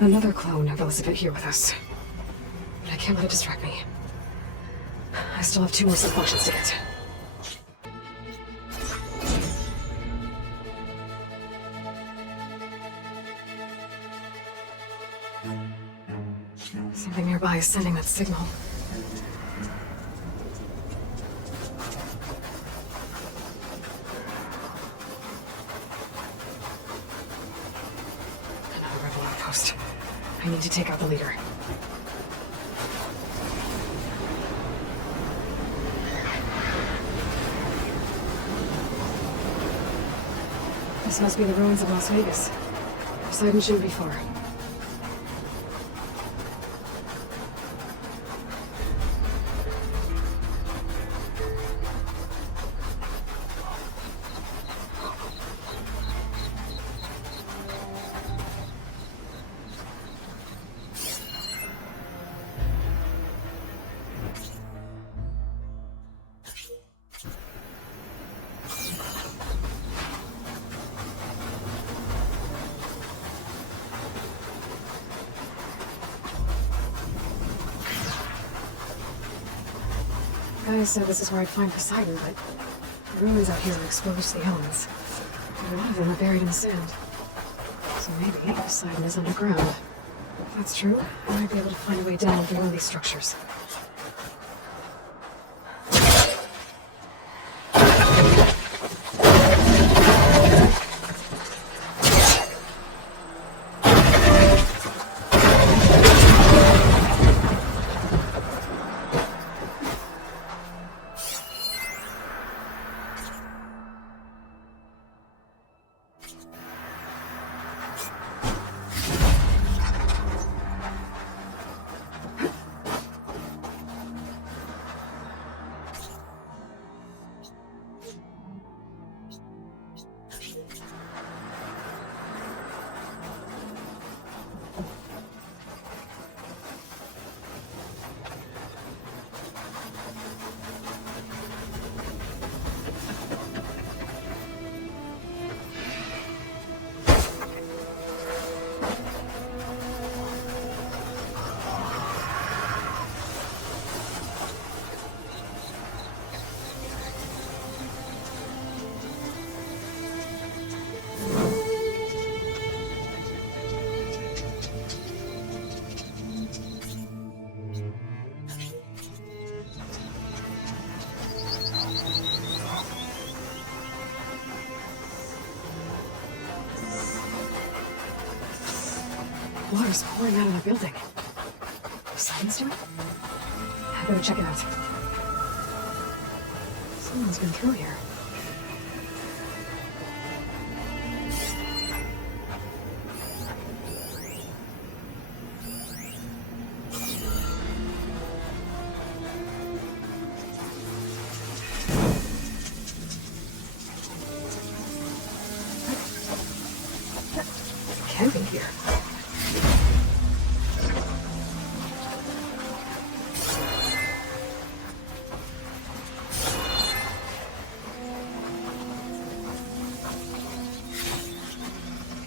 Another clone of Elizabeth here with us. But I can't let it distract me. I still have 2 more sub-functions to get. Something nearby is sending that signal. Another rebel outpost. I need to take out the leader. This must be the ruins of Las Vegas. Poseidon shouldn't be far. GAIA said this is where I'd find Poseidon, but the ruins out here are exposed to the elements. And a lot of them are buried in the sand. So maybe Poseidon is underground. If that's true, I might be able to find a way down through one of these structures. Water's pouring out of the building. Poseidon's doing it? I better check it out. Someone's been through here. It can't be here.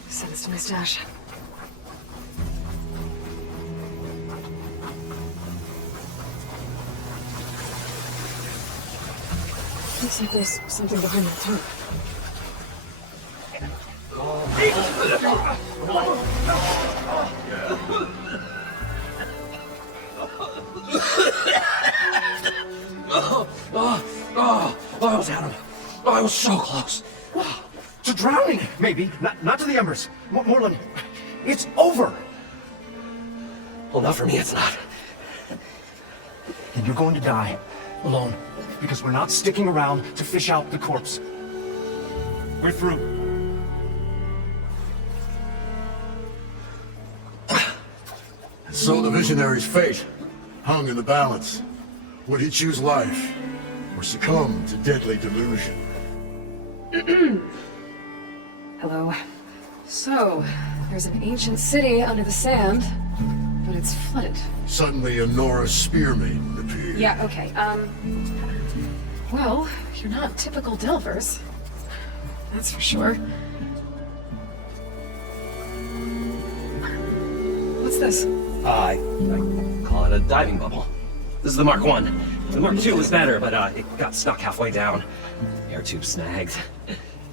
Send this to my stash. Looks like there's something behind that too. I was at him. I was so close. To drowning, maybe. Not to the embers. Morlund, it's over. Well, not for me, it's not. And you're going to die alone because we're not sticking around to fish out the corpse. We're through. So the visionary's fate hung in the balance. Would he choose life or succumb to deadly delusion? Hello. So, there's an ancient city under the sand, but it's flooded. Suddenly a Nora spear maiden appeared. Yeah, okay, well, you're not typical Delvers. That's for sure. What's this? I call it a diving bubble. This is the Mark 1. The Mark 2 was better, but it got stuck halfway down. Air tube snagged.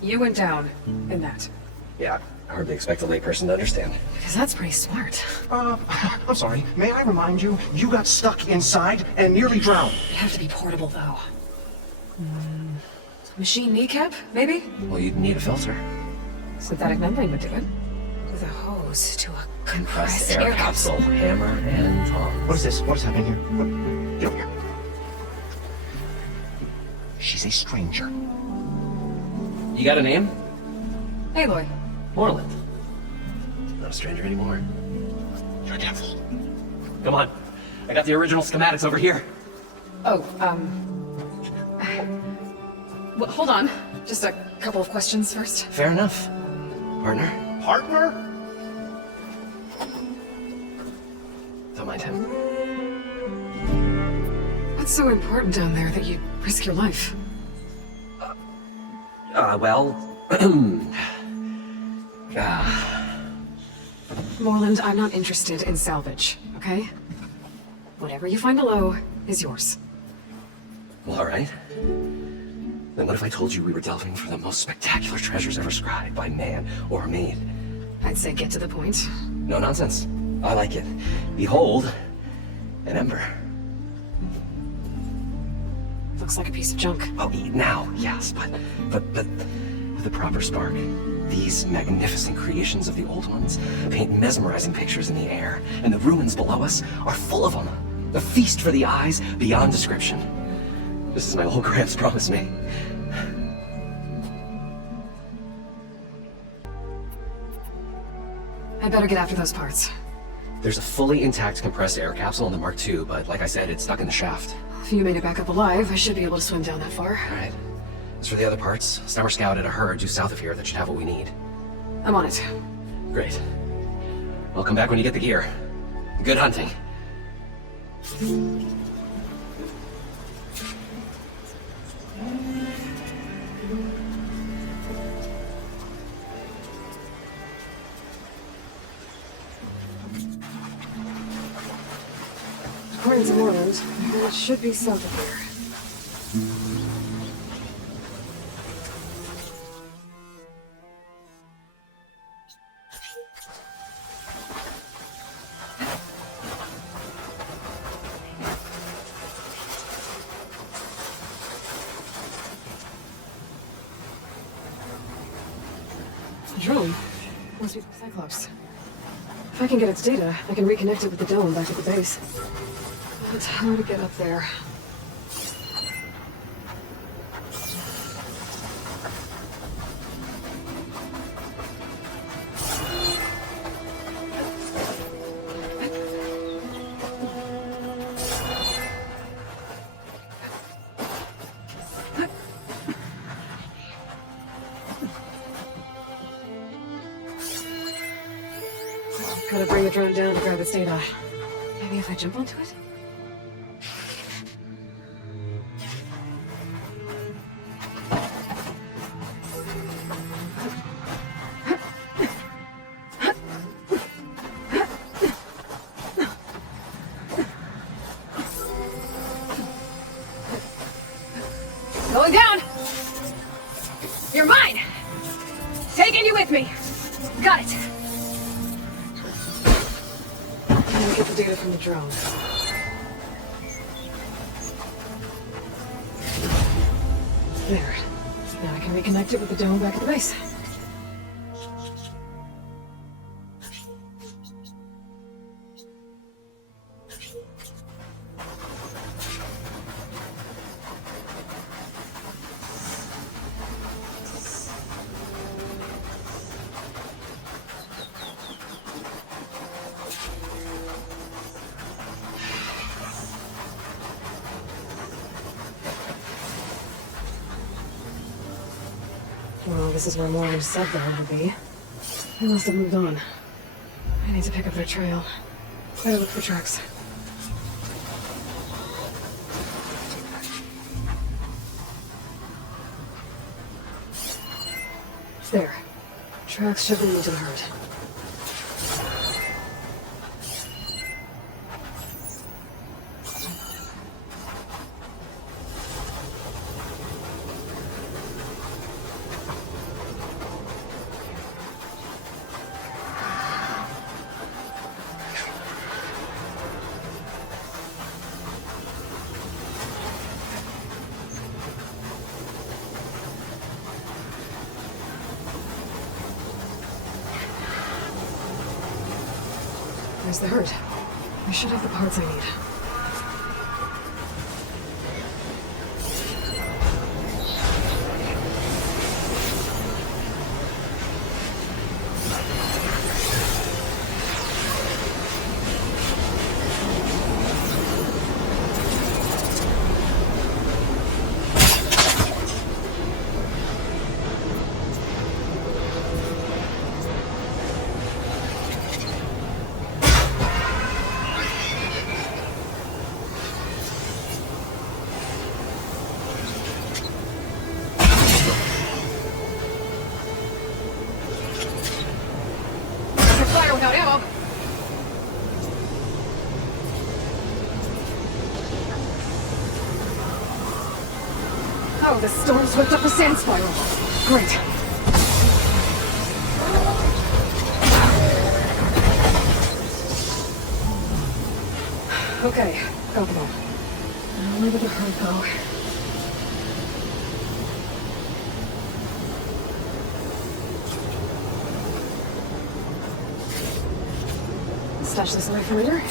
You went down in that. Yeah, I hardly expect a layperson to understand. Because that's pretty smart. I'm sorry. May I remind you, you got stuck inside and nearly drowned. You have to be portable, though. Machine kneecap, maybe? Well, you'd need a filter. Synthetic membrane would do it. With a hose to a Compressed air capsule, hammer, and tongs. What is this? What is happening here? What? Get over here. She's a stranger. You got a name? Aloy. Morlund. Not a stranger anymore. You're a devil. Come on. I got the original schematics over here. Oh, well, hold on. Just a couple of questions first. Fair enough. Partner? Partner? Don't mind him. What's so important down there that you'd risk your life? Well... Morlund, I'm not interested in salvage, okay? Whatever you find below is yours. Well, all right. Then what if I told you we were delving for the most spectacular treasures ever scribed by man or maid? I'd say get to the point. No nonsense. I like it. Behold, an ember. Looks like a piece of junk. Oh, now, yes, but with the proper spark. These magnificent creations of the old ones paint mesmerizing pictures in the air, and the ruins below us are full of them. A feast for the eyes beyond description. This is my old Gramps promised me. I better get after those parts. There's a fully intact compressed air capsule in the Mark II, but like I said, it's stuck in the shaft. If you made it back up alive, I should be able to swim down that far. All right. As for the other parts, Summer scouted a herd due south of here that should have what we need. I'm on it. Great. Well, come back when you get the gear. Good hunting. According to Morlund, it should be south of here. A drone. Must be from Cyclops. If I can get its data, I can reconnect it with the dome back at the base. But how to get up there? Gotta bring the drone down to grab its data. Maybe if I jump onto it? Going down! You're mine! Taking you with me! Got it! I'm gonna get the data from the drone. There. Now I can reconnect it with the dome back at the base. Well, this is where Morlund said there would be. They must have moved on. I need to pick up their trail. Better look for tracks. There. Tracks should lead to the herd. stabilize the hurt. I should have the parts I need. Without ammo. Oh, the storm's whipped up a sand spiral. Great. Okay, got them all. Now where did the herd go? Stash this away for later.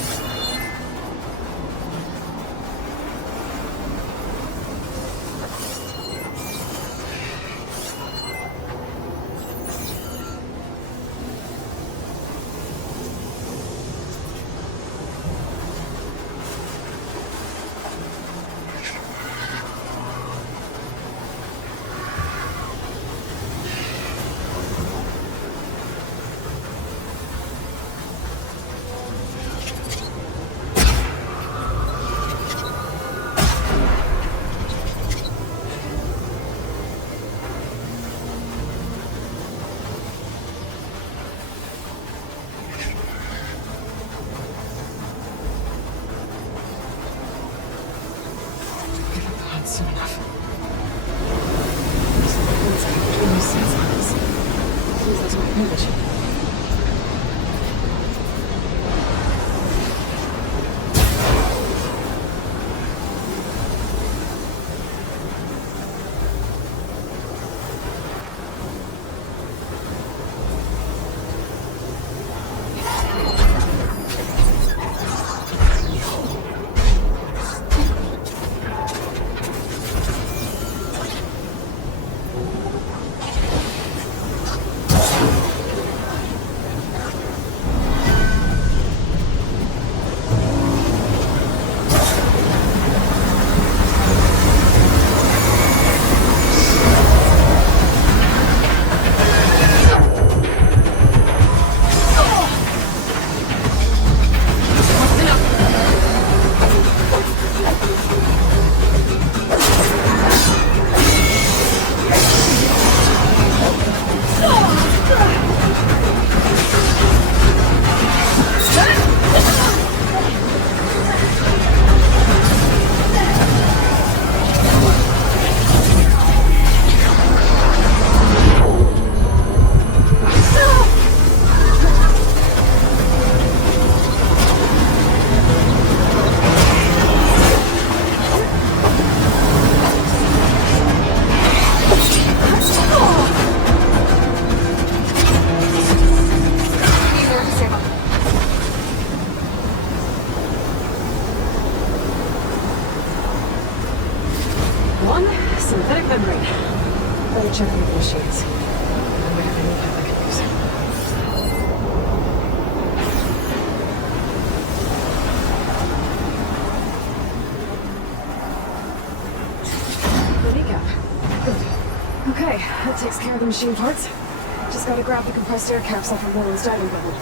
Soon enough. There's something inside between those sand spirals. Please, that's my image. Synthetic membrane. Better check on the machines. I might have any kind I can use. The kneecap. Good. Okay, that takes care of the machine parts. Just gotta grab the compressed air capsule from Morlund's diving bubble.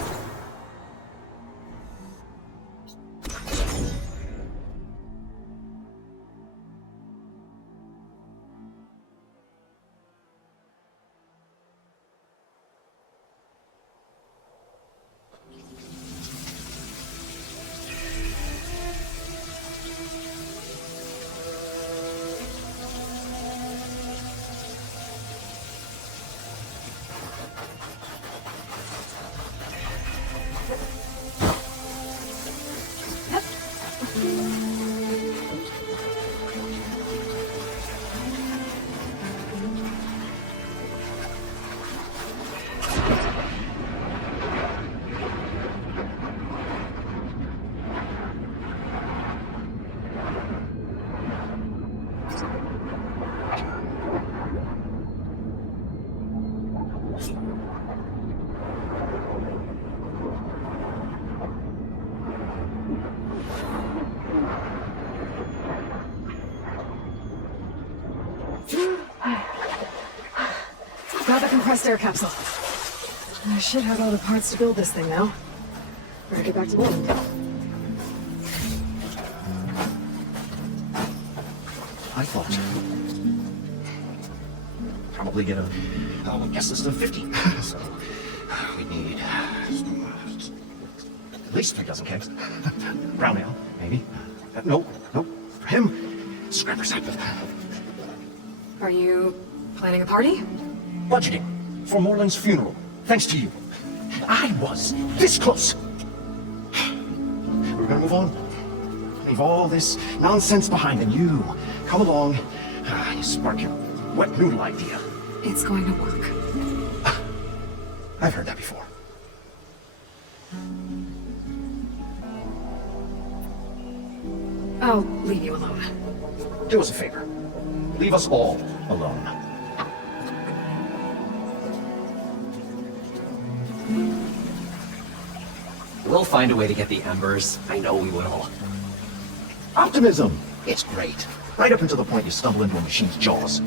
Got the compressed air capsule. I should have all the parts to build this thing now. Better get back to Morlund. I thought. Probably get a, I guess this is a 50. So, we need at least 3 dozen kegs. Brown ale, maybe. No, for him, scrapper sap. Are you planning a party? Budgeting for Morlund's funeral, thanks to you. I was this close. We're gonna move on. Leave all this nonsense behind, and you come along. You spark your wet noodle idea. It's going to work. I've heard that before. I'll leave you alone. Do us a favor. Leave us all alone. We'll find a way to get the embers. I know we will. Optimism! It's great. Right up until the point you stumble into a machine's jaws.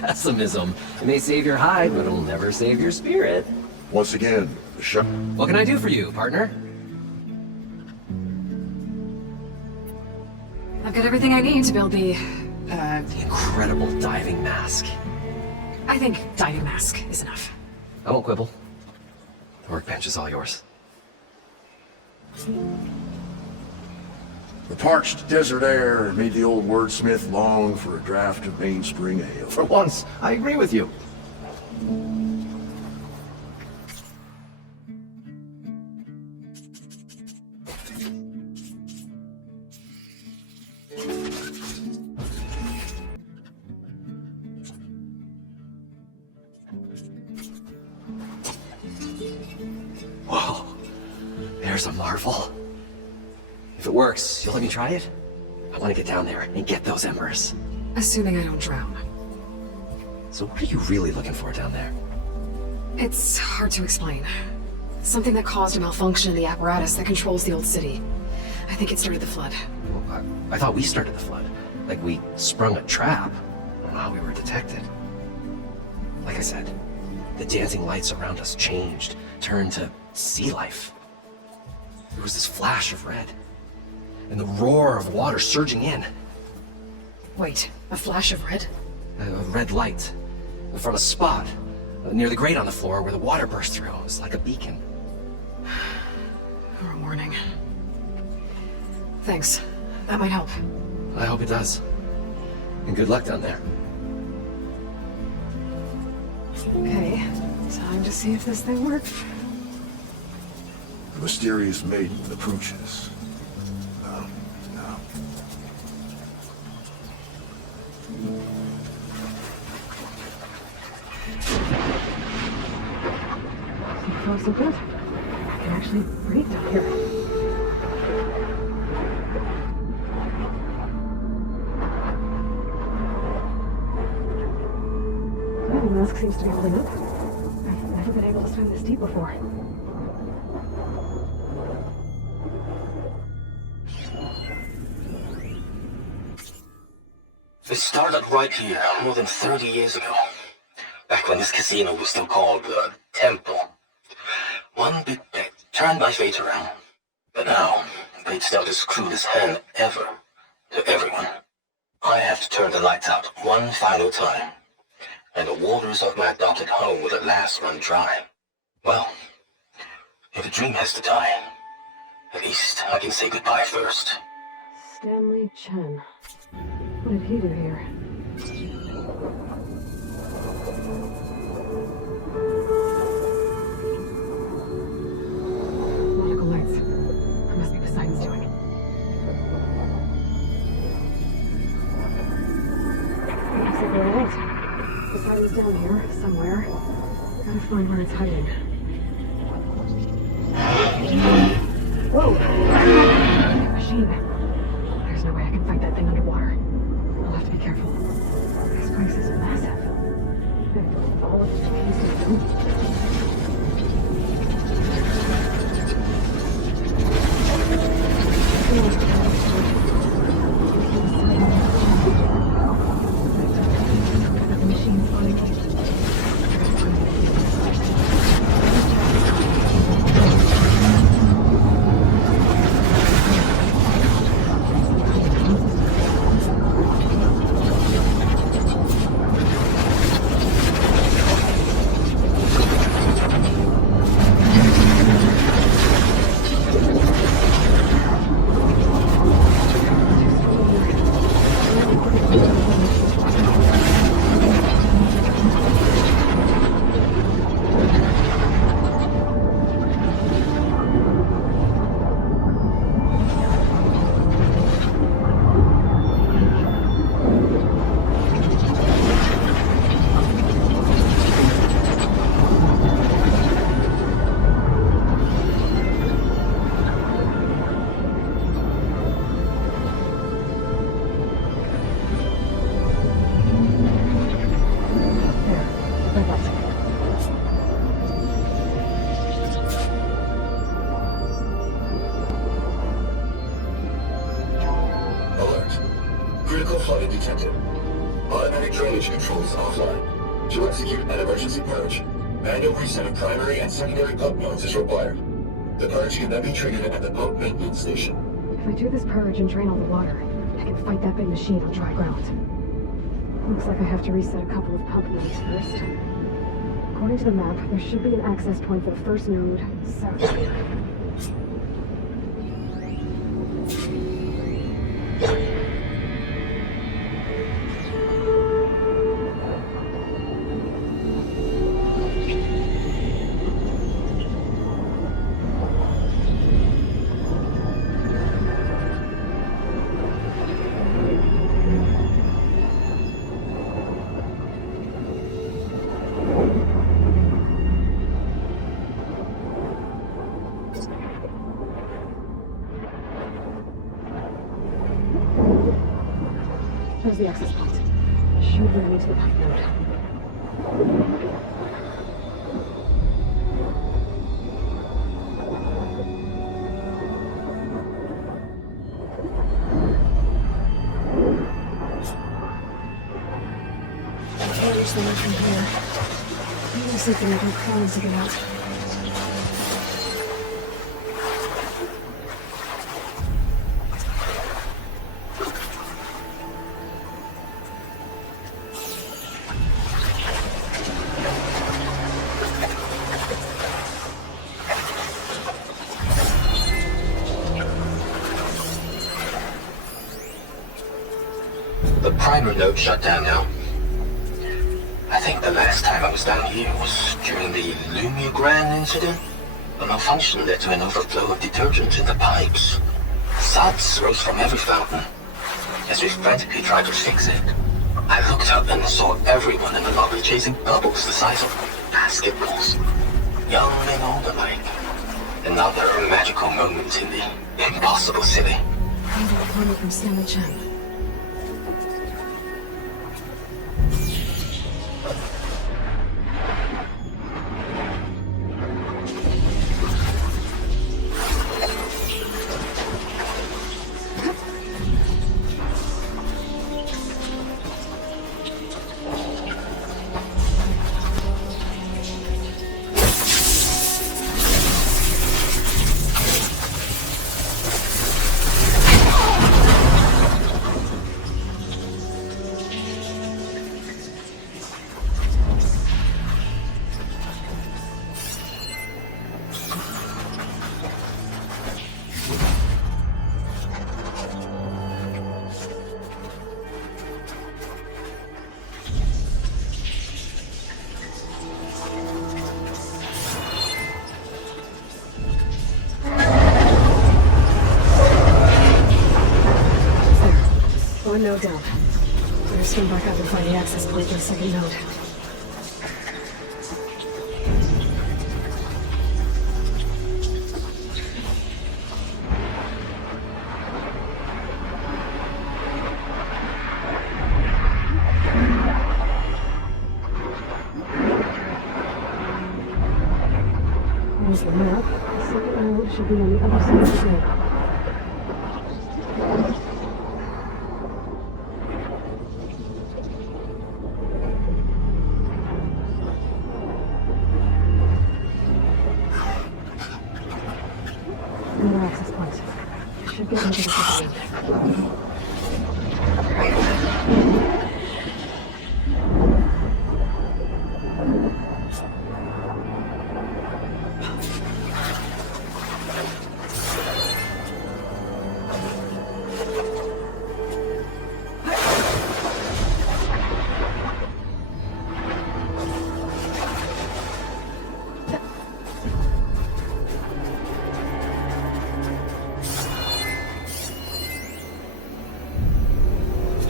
Pessimism. It may save your hide, but it'll never save your spirit. Once again, the ship. What can I do for you, partner? I've got everything I need to build the Incredible diving mask. I think diving mask is enough. I won't quibble. The workbench is all yours. The parched desert air made the old wordsmith long for a draft of mainspring ale. For once, I agree with you. Whoa. There's a marvel. If it works, you'll let me try it? I want to get down there and get those embers. Assuming I don't drown. So what are you really looking for down there? It's hard to explain. Something that caused a malfunction in the apparatus that controls the old city. I think it started the flood. Well, I thought we started the flood. Like we sprung a trap. I don't know how we were detected. Like I said, the dancing lights around us changed, turned to sea life. There was this flash of red, and the roar of water surging in. Wait, a flash of red? A red light from a spot near the grate on the floor where the water burst through. It was like a beacon. Or a warning. Thanks. That might help. I hope it does. And good luck down there. Okay, time to see if this thing works. The mysterious maiden approaches. No. So far, so good. I can actually breathe down here. The mask seems to be holding up. I've never been able to swim this deep before. It started right here, more than 30 years ago. Back when this casino was still called the Temple. One big bet turned my fate around. But now, fate's dealt as cruelest hand ever to everyone. I have to turn the lights out one final time. And the waters of my adopted home will at last run dry. Well, if a dream has to die, at least I can say goodbye first. Stanley Chen. What did he do here? Nautical lights. That must be Poseidon's doing. Looks like we're right. Poseidon's down here, somewhere. Gotta find where it's hiding. Whoa! Machine. There's no way I can fight that thing underwater. I'll have to be careful. This place is massive. And all of the pieces do. flooding detected. Automatic drainage controls offline. To execute an emergency purge, manual reset of primary and secondary pump nodes is required. The purge can then be triggered at the pump maintenance station. If I do this purge and drain all the water, I can fight that big machine on dry ground. Looks like I have to reset a couple of pump nodes first. According to the map, there should be an access point for the first node south of here. There's the access point. Should bring me to the pump node. Can't reach the one from here. Maybe something I can climb to get out. The primer node shut down now. I think the last time I was down here was during the Lumigran incident. A malfunction led to an overflow of detergent in the pipes. Suds rose from every fountain. As we frantically tried to fix it, I looked up and saw everyone in the lobby chasing bubbles the size of basketballs. Young and old alike. Another magical moment in the impossible city. Maybe a photo from Stanley Chen. One node down. Better swing back up and find the access point for the second node. There's the map. The second node should be on the other side of the grid. Another access point. Should get into the second node.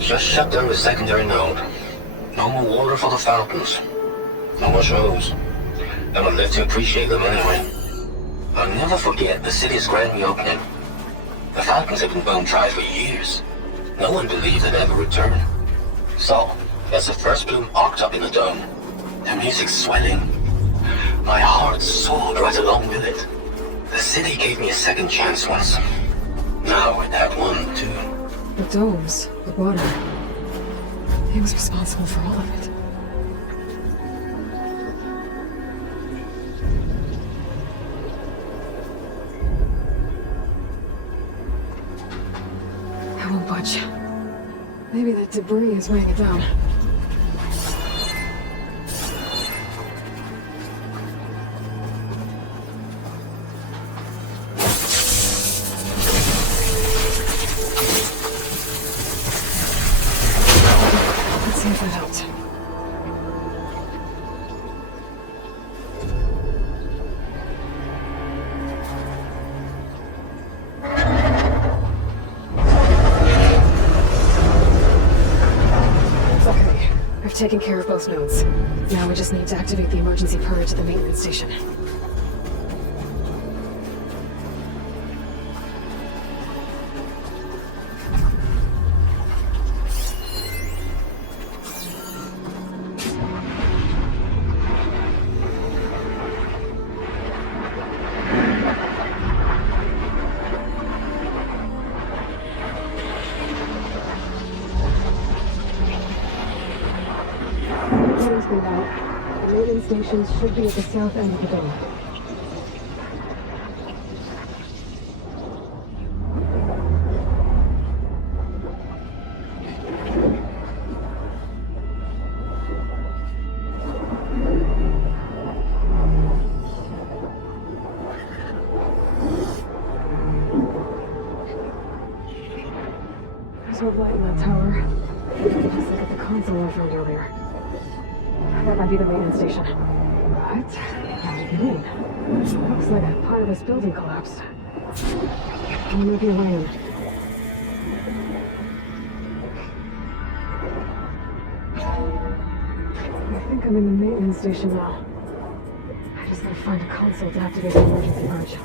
Just shut down the secondary node. No more water for the fountains. No more shows. I would live to appreciate them anyway. I'll never forget the city's grand reopening. The fountains had been bone dry for years. No one believed they'd ever return. So, as the first bloom arced up in the dome, the music swelling, my heart soared right along with it. The city gave me a second chance once. Now it had one too. The domes, the water. He was responsible for all of it. I won't budge. Maybe that debris is weighing it down. Let's see if that helps. Okay, I've taken care of both nodes. Now we just need to activate the emergency purge at the maintenance station. The maintenance stations should be at the south end of the dome. There's no light in that tower. Just like at the console I found earlier. That might be the maintenance station. What? What do you mean? It looks like a part of this building collapsed. I'm moving away in. I think I'm in the maintenance station now. I just gotta find a console to activate the emergency purge.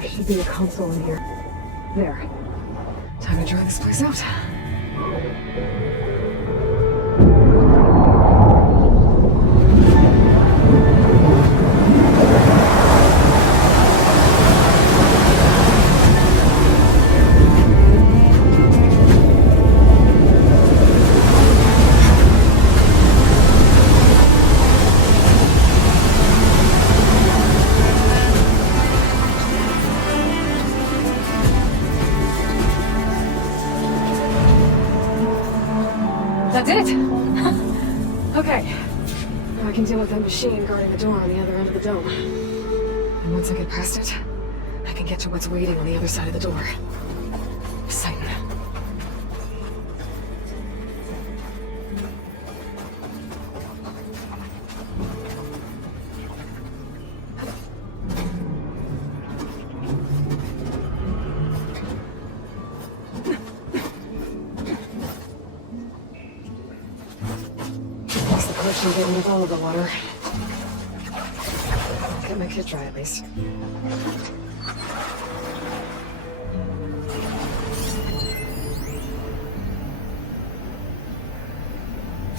There should be a console in here. There. Time to try this place out. That did it! Okay. Now I can deal with that machine guarding the door on the other end of the dome. And once I get past it, I can get to what's waiting on the other side of the door. Poseidon. Should get rid of all of the water. I'll get my kit dry at least.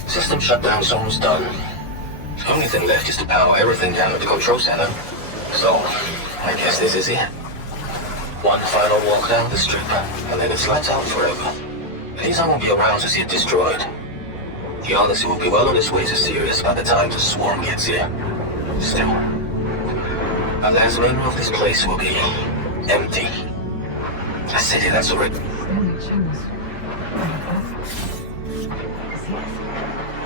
System shutdown's almost done. The only thing left is to power everything down at the control center. So, I guess this is it. One final walk down the strip, and then it's lights out forever. At least I won't be around to see it destroyed. The Odyssey will be well on its way to Sirius by the time the swarm gets here. Still, the last memory of this place will be empty. A city that's already... Standing channels.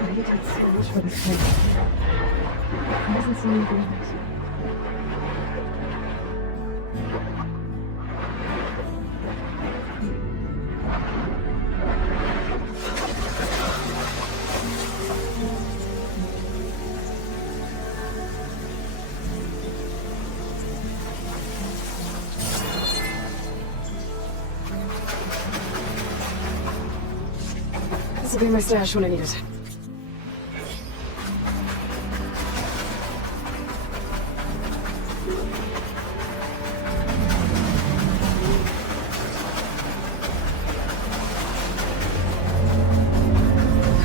He did so much for this place. He doesn't see anything of it. be my stash when I need it.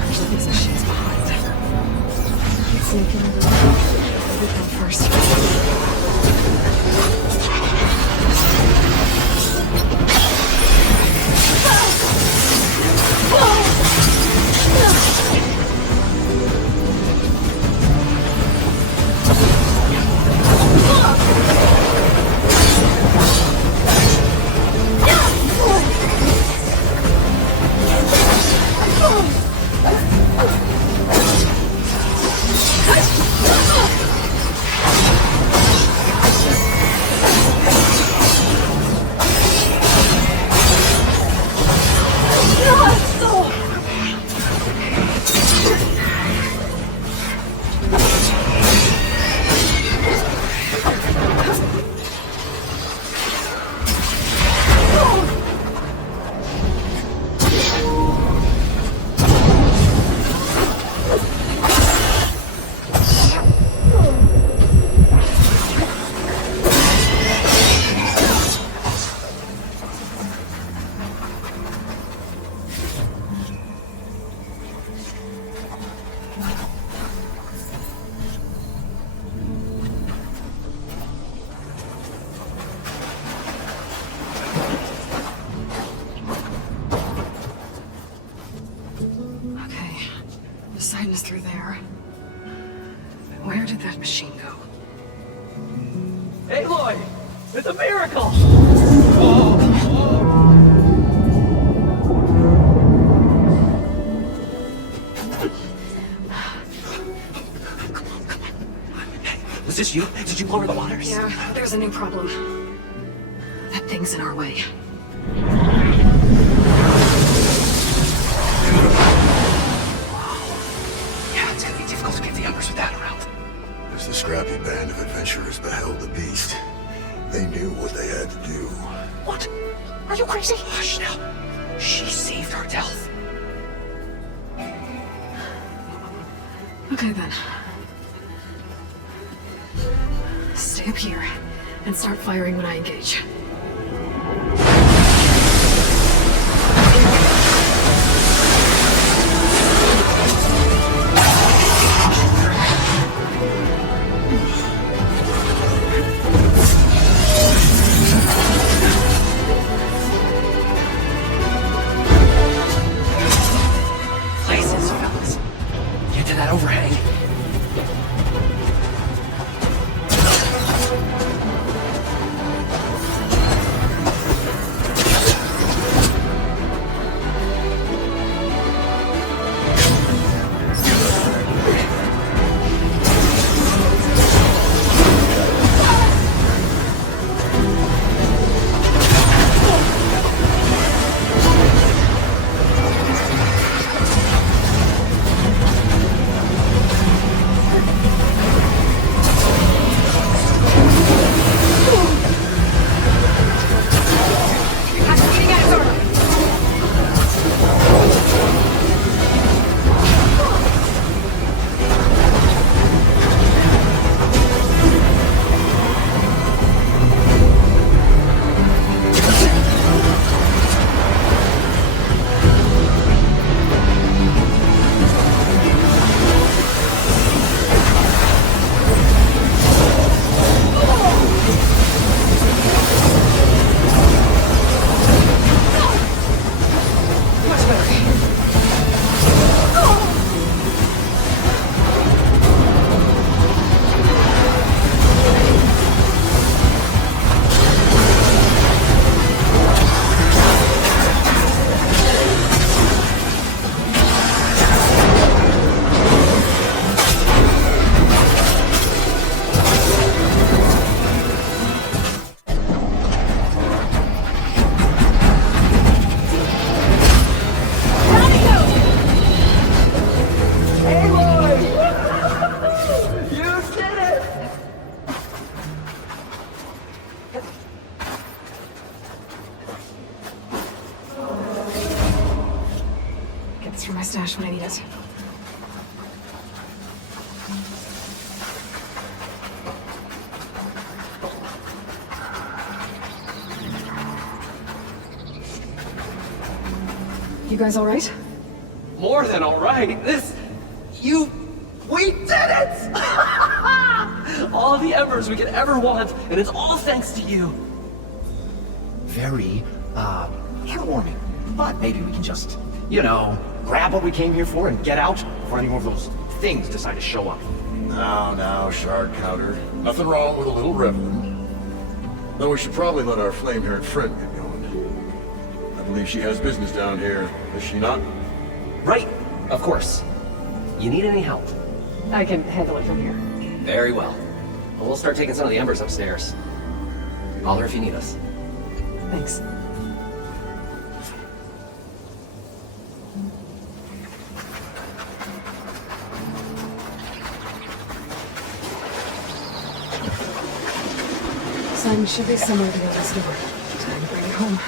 There's a piece of shit's behind. Let's sneak in a little. I'll get that first. Okay, Poseidon is through there. Where did that machine go? Aloy! It's a miracle! Was this you? Did you lower the waters? Yeah, there's a new problem. That thing's in our way. Yeah, it's gonna be difficult to get the Embers with that around. As the scrappy band of adventurers beheld the beast, they knew what they had to do. What? Are you crazy? Hush now. She saved our Delph. Okay then. Stay up here and start firing when I engage. Places, fellas. Get to that overhang. You guys all right? More than all right. We did it! All the embers we could ever want, and it's all thanks to you. Very, heartwarming. But maybe we can just, grab what we came here for and get out before any more of those things decide to show up. Now, Shard Counter. Nothing wrong with a little reveling. Though we should probably let our flame-haired friend get going. I believe she has business down here, does she not? Right, of course. You need any help? I can handle it from here. Very well. We'll start taking some of the embers upstairs. Holler if you need us. Thanks. Simon should be somewhere to this door. Time to bring it home.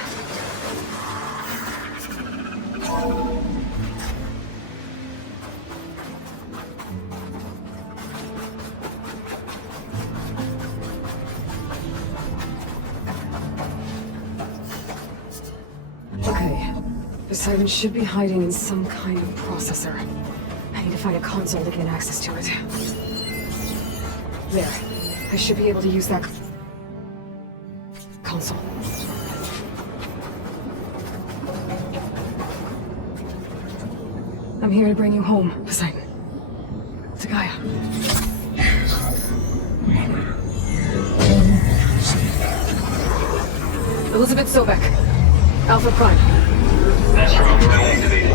Okay. Poseidon should be hiding in some kind of processor. I need to find a console to gain access to it. There. I should be able to use that console. I'm here to bring you home, Poseidon. To Gaia. Elizabeth Sobek. Alpha Prime. Master Optical activated.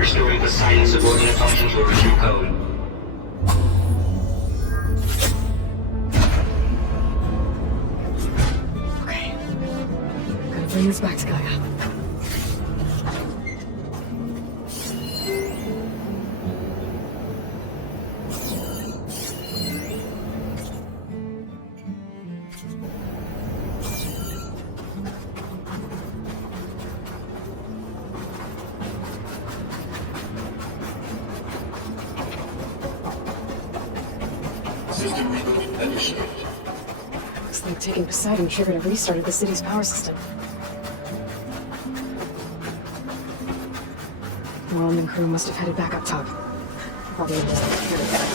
Restoring Poseidon's subordinate function to original code. Okay. Gotta bring this back to Gaia. System reboot initiated. Looks like taking Poseidon triggered a restart of the city's power system. Morlund and crew must have headed back up top. Probably just heard it back.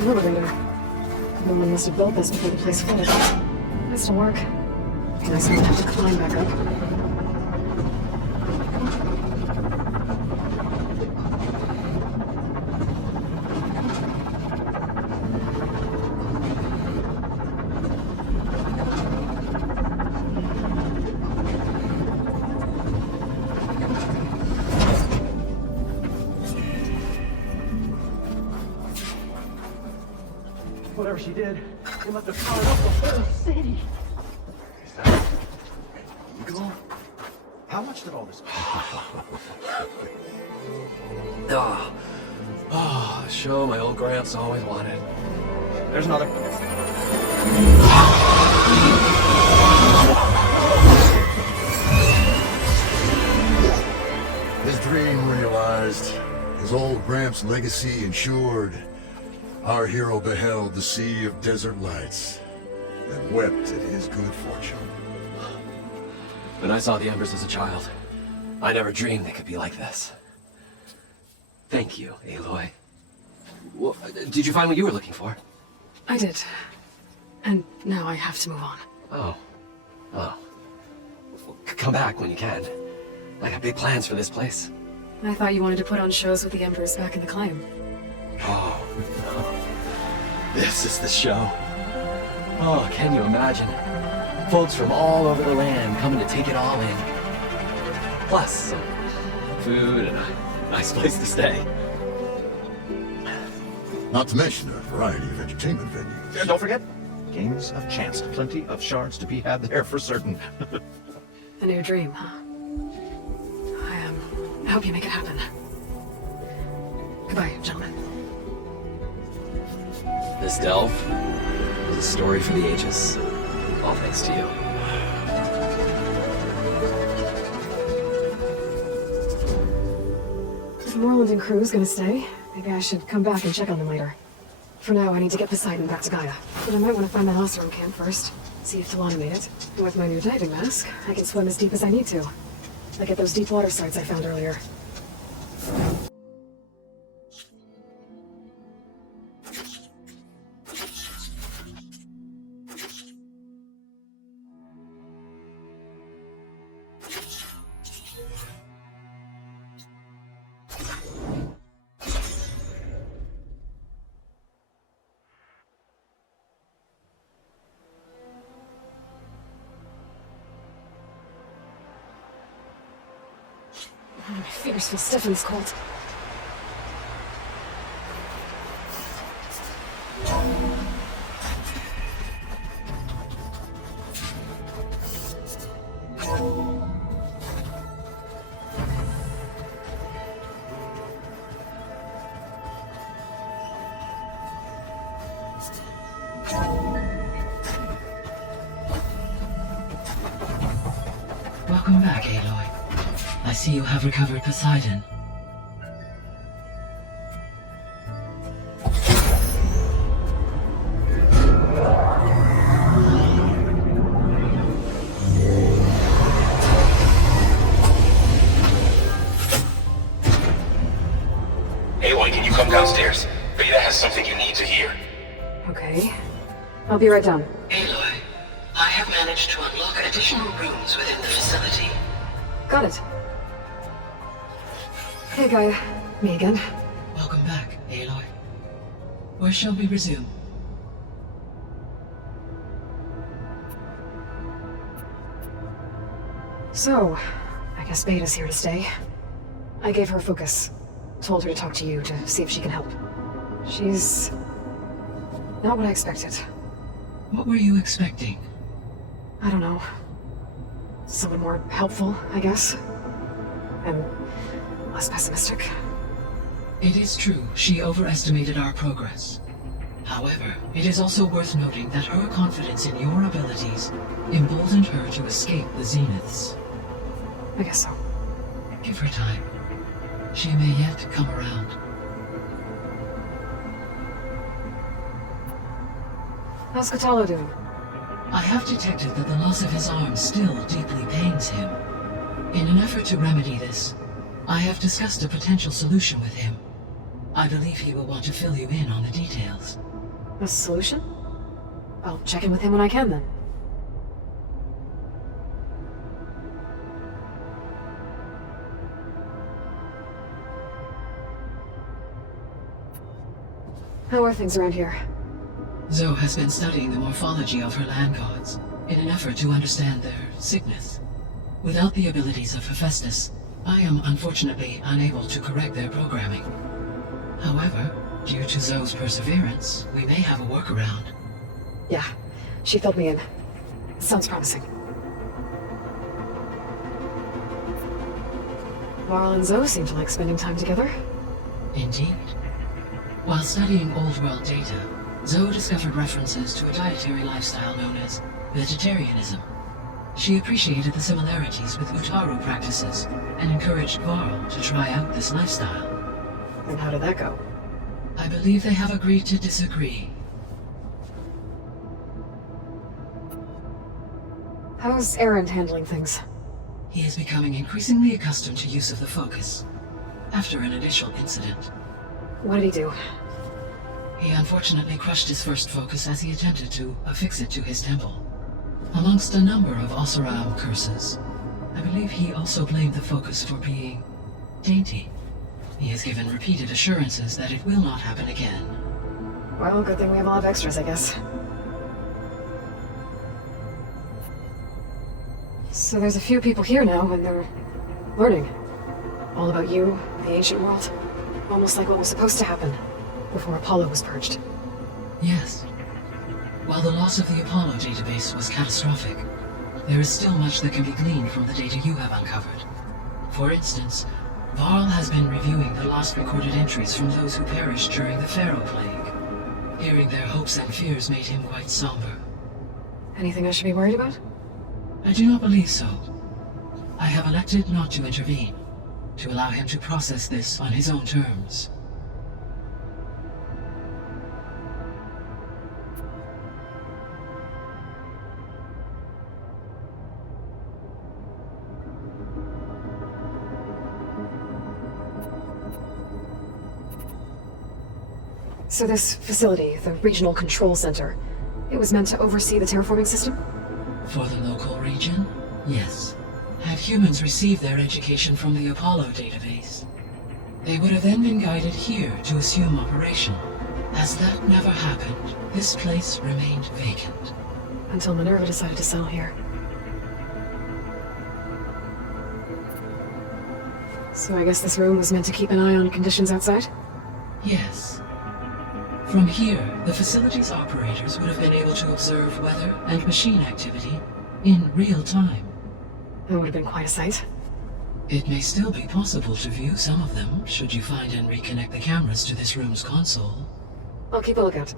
An elevator. Morlund must have built this before the place flooded. Nice to work. Nice I don't have to climb back up. Whatever she did, it must have powered up the whole city. Is that legal? How much did all this Oh, show my old Gramps always wanted. There's another. His dream realized, his old Gramps' legacy ensured. Our hero beheld the sea of desert lights and wept at his good fortune. When I saw the embers as a child, I never dreamed they could be like this. Thank you, Aloy. Well, did you find what you were looking for? I did. And now I have to move on. Oh. Well, come back when you can. I got big plans for this place. I thought you wanted to put on shows with the Embers back in the Climb. Oh, no. This is the show. Oh, can you imagine? Folks from all over the land coming to take it all in. Plus some food and a nice place to stay. Not to mention a variety of entertainment venues. And don't forget, games of chance. Plenty of shards to be had there for certain. A new dream, huh? I hope you make it happen. Goodbye, gentlemen. This delve is a story for the ages. All thanks to you. If Morlund and crew's gonna stay, maybe I should come back and check on them later. For now, I need to get Poseidon back to GAIA. But I might want to find the Nostrum camp first. See if Talana made it. With my new diving mask, I can swim as deep as I need to. Like at those deep water sites I found earlier. My fingers feel stiff in this cold. Welcome back, Aloy. I see you have recovered Poseidon. Aloy, can you come downstairs? Beta has something you need to hear. Okay. I'll be right down. Aloy, I have managed to unlock additional rooms within the facility. Got it. Hey, Gaia. Me again. Welcome back, Aloy. Where shall we resume? So, I guess Beta's here to stay. I gave her focus. Told her to talk to you to see if she can help. She's not what I expected. What were you expecting? I don't know. Someone more helpful, I guess. And less pessimistic. It is true, she overestimated our progress. However, it is also worth noting that her confidence in your abilities emboldened her to escape the Zeniths. I guess so. Give her time. She may yet come around. How's Katalo doing? I have detected that the loss of his arm still deeply pains him. In an effort to remedy this, I have discussed a potential solution with him. I believe he will want to fill you in on the details. A solution? I'll check in with him when I can, then. How are things around here? Zoe has been studying the morphology of her land gods in an effort to understand their sickness. Without the abilities of Hephaestus, I am unfortunately unable to correct their programming. However, due to Zoe's perseverance, we may have a workaround. Yeah, she filled me in. Sounds promising. Varl and Zoe seem to like spending time together. Indeed. While studying Old World data, Zoe discovered references to a dietary lifestyle known as vegetarianism. She appreciated the similarities with Utaru practices and encouraged Varl to try out this lifestyle. And how did that go? I believe they have agreed to disagree. How's Aaron handling things? He is becoming increasingly accustomed to use of the focus, after an initial incident. What did he do? He unfortunately crushed his first focus as he attempted to affix it to his temple. Amongst a number of Oseram curses, I believe he also blamed the focus for being dainty. He has given repeated assurances that it will not happen again. Well, good thing we have a lot of extras, I guess. So there's a few people here now, and they're learning. All about you, the ancient world. Almost like what was supposed to happen before Apollo was purged. Yes. While the loss of the Apollo database was catastrophic, there is still much that can be gleaned from the data you have uncovered. For instance, Varl has been reviewing the last recorded entries from those who perished during the Pharaoh Plague. Hearing their hopes and fears made him quite somber. Anything I should be worried about? I do not believe so. I have elected not to intervene, to allow him to process this on his own terms. So this facility, the Regional Control Center, it was meant to oversee the terraforming system? For the local region, yes. Had humans received their education from the Apollo database, they would have then been guided here to assume operation. As that never happened, this place remained vacant. Until Minerva decided to settle here. So I guess this room was meant to keep an eye on conditions outside? Yes. From here, the facility's operators would have been able to observe weather and machine activity in real time. That would have been quite a sight. It may still be possible to view some of them, should you find and reconnect the cameras to this room's console. I'll keep a lookout.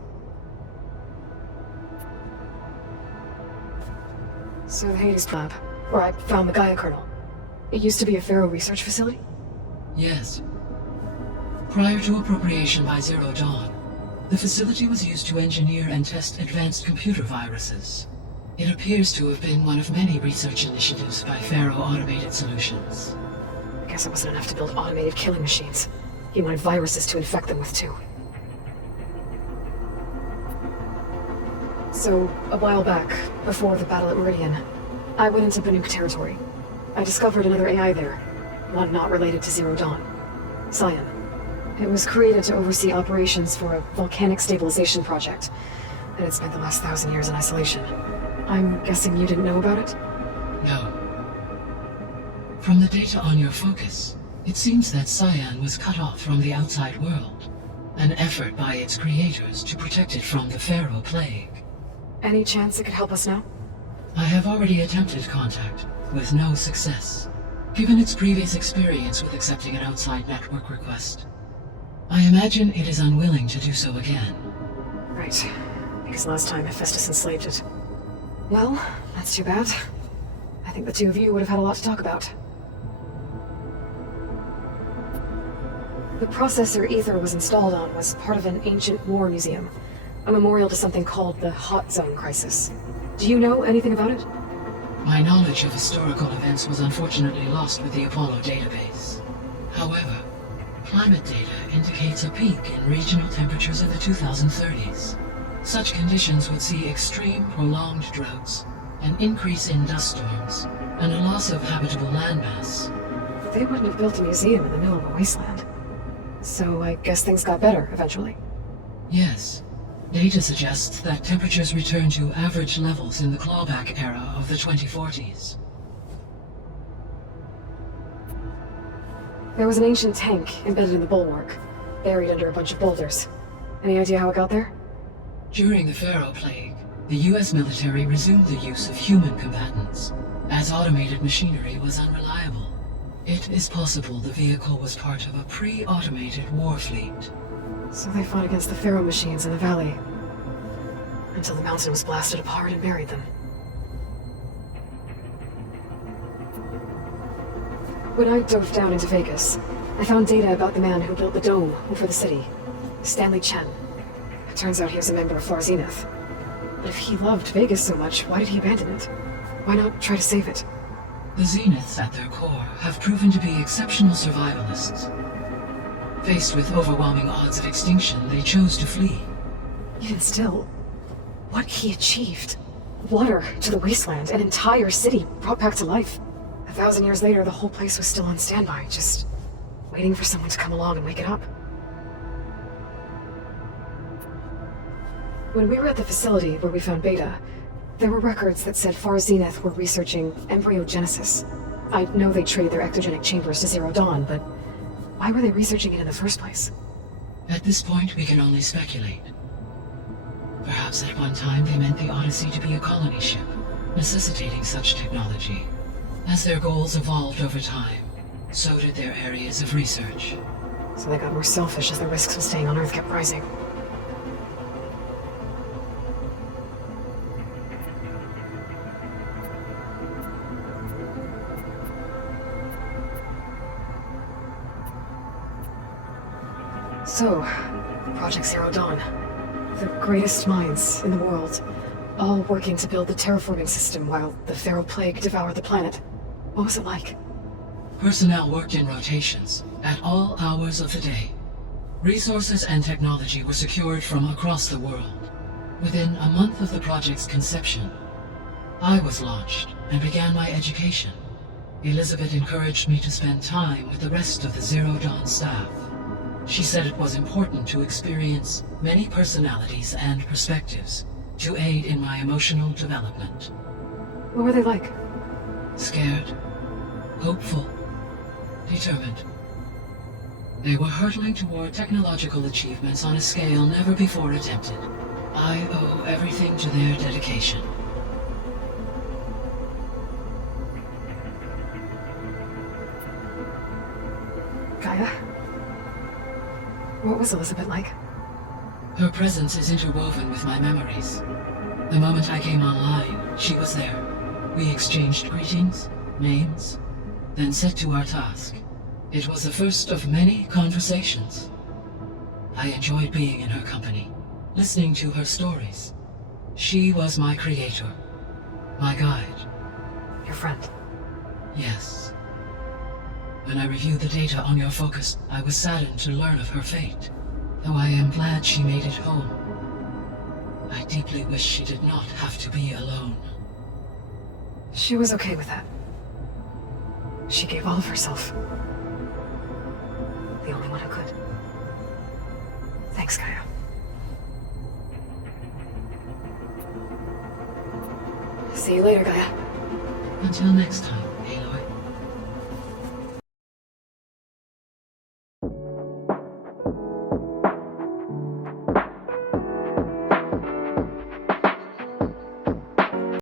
So the Hades lab, where I found the GAIA kernel. It used to be a Pharaoh research facility? Yes. Prior to appropriation by Zero Dawn, the facility was used to engineer and test advanced computer viruses. It appears to have been one of many research initiatives by Pharaoh Automated Solutions. I guess it wasn't enough to build automated killing machines. He wanted viruses to infect them with too. So, a while back, before the battle at Meridian, I went into Banuk territory. I discovered another AI there, one not related to Zero Dawn. Cyan. It was created to oversee operations for a volcanic stabilization project, and it spent the last 1,000 years in isolation. I'm guessing you didn't know about it? No. From the data on your focus, it seems that Cyan was cut off from the outside world, an effort by its creators to protect it from the Pharaoh Plague. Any chance it could help us now? I have already attempted contact, with no success, given its previous experience with accepting an outside network request. I imagine it is unwilling to do so again. Right. Because last time Hephaestus enslaved it. Well, that's too bad. I think the two of you would have had a lot to talk about. The processor Ether was installed on was part of an ancient war museum, a memorial to something called the Hot Zone Crisis. Do you know anything about it? My knowledge of historical events was unfortunately lost with the Apollo database. However, climate data indicates a peak in regional temperatures in the 2030s. Such conditions would see extreme, prolonged droughts, an increase in dust storms, and a loss of habitable landmass. But they wouldn't have built a museum in the middle of a wasteland. So I guess things got better eventually. Yes. Data suggests that temperatures return to average levels in the clawback era of the 2040s. There was an ancient tank embedded in the bulwark, buried under a bunch of boulders. Any idea how it got there? During the Pharaoh Plague, the US military resumed the use of human combatants, as automated machinery was unreliable. It is possible the vehicle was part of a pre-automated war fleet. So they fought against the Pharaoh machines in the valley, until the mountain was blasted apart and buried them. When I dove down into Vegas, I found data about the man who built the dome over the city, Stanley Chen. It turns out he was a member of Far Zenith. But if he loved Vegas so much, why did he abandon it? Why not try to save it? The Zeniths at their core have proven to be exceptional survivalists. Faced with overwhelming odds of extinction, they chose to flee. Even still, what he achieved. Water to the wasteland, an entire city brought back to life. 1,000 years later, the whole place was still on standby, just waiting for someone to come along and wake it up. When we were at the facility where we found Beta, there were records that said Far Zenith were researching embryogenesis. I know they traded their ectogenic chambers to Zero Dawn, but why were they researching it in the first place? At this point, we can only speculate. Perhaps at one time they meant the Odyssey to be a colony ship, necessitating such technology. As their goals evolved over time, so did their areas of research. So they got more selfish as the risks of staying on Earth kept rising. So, Project Zero Dawn. The greatest minds in the world, all working to build the terraforming system while the Pharaoh Plague devoured the planet. What was it like? Personnel worked in rotations, at all hours of the day. Resources and technology were secured from across the world. Within a month of the project's conception, I was launched and began my education. Elizabeth encouraged me to spend time with the rest of the Zero Dawn staff. She said it was important to experience many personalities and perspectives to aid in my emotional development. What were they like? Scared, hopeful, determined. They were hurtling toward technological achievements on a scale never before attempted. I owe everything to their dedication. GAIA? What was Elizabeth like? Her presence is interwoven with my memories. The moment I came online, she was there. We exchanged greetings, names, then set to our task. It was the first of many conversations. I enjoyed being in her company, listening to her stories. She was my creator, my guide. Your friend. Yes. When I reviewed the data on your focus, I was saddened to learn of her fate. Though I am glad she made it home. I deeply wish she did not have to be alone. She was okay with that. She gave all of herself. The only one who could. Thanks, GAIA. See you later, GAIA. Until next time.